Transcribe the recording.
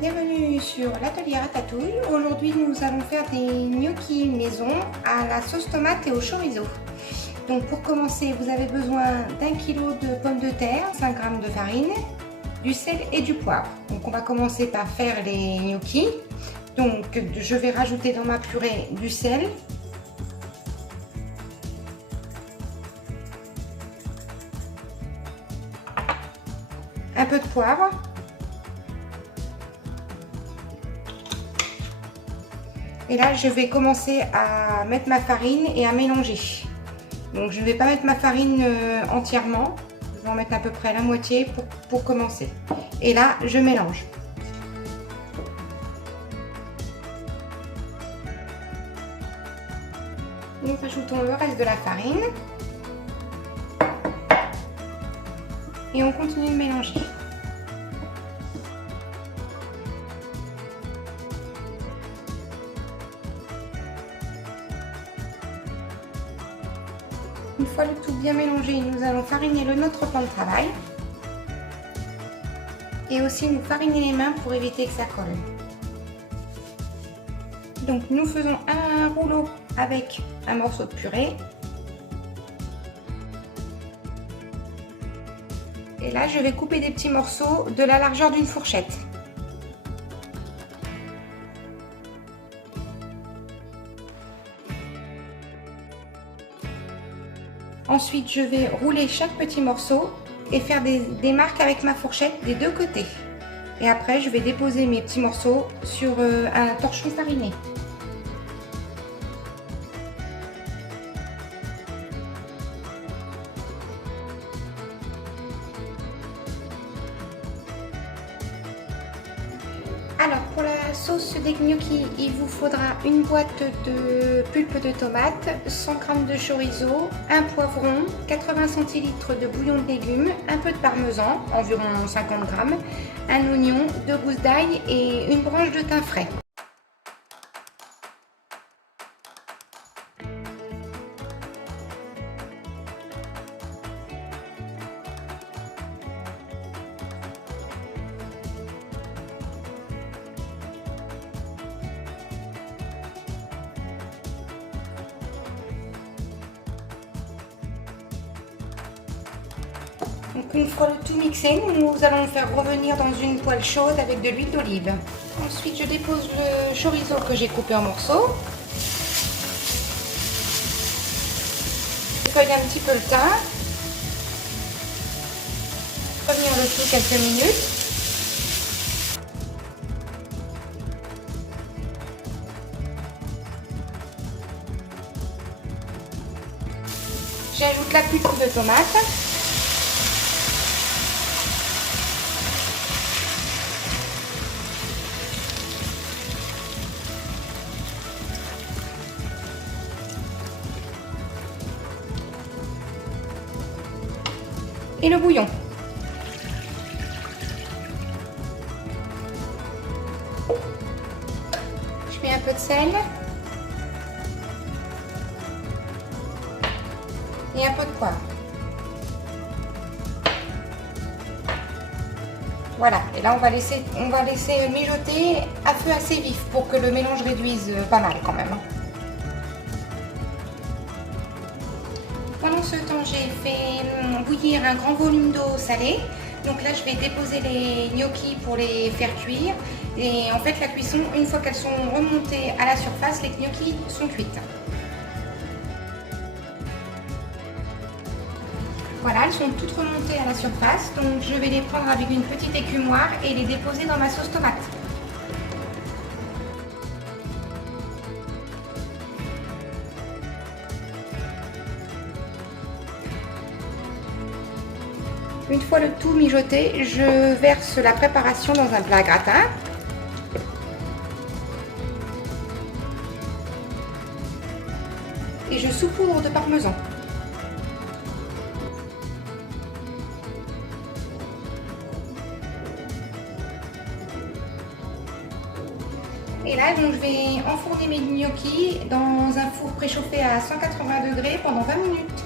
Bienvenue sur l'atelier Ratatouille. Aujourd'hui, nous allons faire des gnocchis maison à la sauce tomate et au chorizo. Donc pour commencer, vous avez besoin d'1 kg de pommes de terre, 5 g de farine, du sel et du poivre. Donc on va commencer par faire les gnocchis. Donc je vais rajouter dans ma purée du sel, un peu de poivre, et là je vais commencer à mettre ma farine et à mélanger. Donc je ne vais pas mettre ma farine entièrement, je vais en mettre à peu près la moitié pour commencer. Et là je mélange. Nous ajoutons le reste de la farine et on continue de mélanger. Une fois le tout bien mélangé, nous allons fariner notre pan de travail et aussi nous fariner les mains pour éviter que ça colle. Donc nous faisons un rouleau avec un morceau de purée. Et là, je vais couper des petits morceaux de la largeur d'une fourchette. Ensuite, je vais rouler chaque petit morceau et faire des marques avec ma fourchette des deux côtés. Et après, je vais déposer mes petits morceaux sur un torchon fariné. Alors pour la sauce des gnocchis, il vous faudra une boîte de pulpe de tomate, 100 g de chorizo, un poivron, 80 cl de bouillon de légumes, un peu de parmesan, environ 50 g, un oignon, 2 gousses d'ail et une branche de thym frais. Donc une fois le tout mixé, nous allons le faire revenir dans une poêle chaude avec de l'huile d'olive. Ensuite, je dépose le chorizo que j'ai coupé en morceaux. Je feuille un petit peu le thym. Revenir le tout quelques minutes. J'ajoute la pulpe de tomate. Et le bouillon. Je mets un peu de sel et un peu de poivre. Voilà, et là on va laisser mijoter à feu assez vif pour que le mélange réduise pas mal quand même. Pendant ce temps, j'ai fait bouillir un grand volume d'eau salée. Donc là, je vais déposer les gnocchis pour les faire cuire. Et en fait, la cuisson, une fois qu'elles sont remontées à la surface, les gnocchis sont cuites. Voilà, elles sont toutes remontées à la surface. Donc je vais les prendre avec une petite écumoire et les déposer dans ma sauce tomate. Une fois le tout mijoté, je verse la préparation dans un plat à gratin. Et je saupoudre de parmesan. Et là, donc, je vais enfourner mes gnocchis dans un four préchauffé à 180 degrés pendant 20 minutes.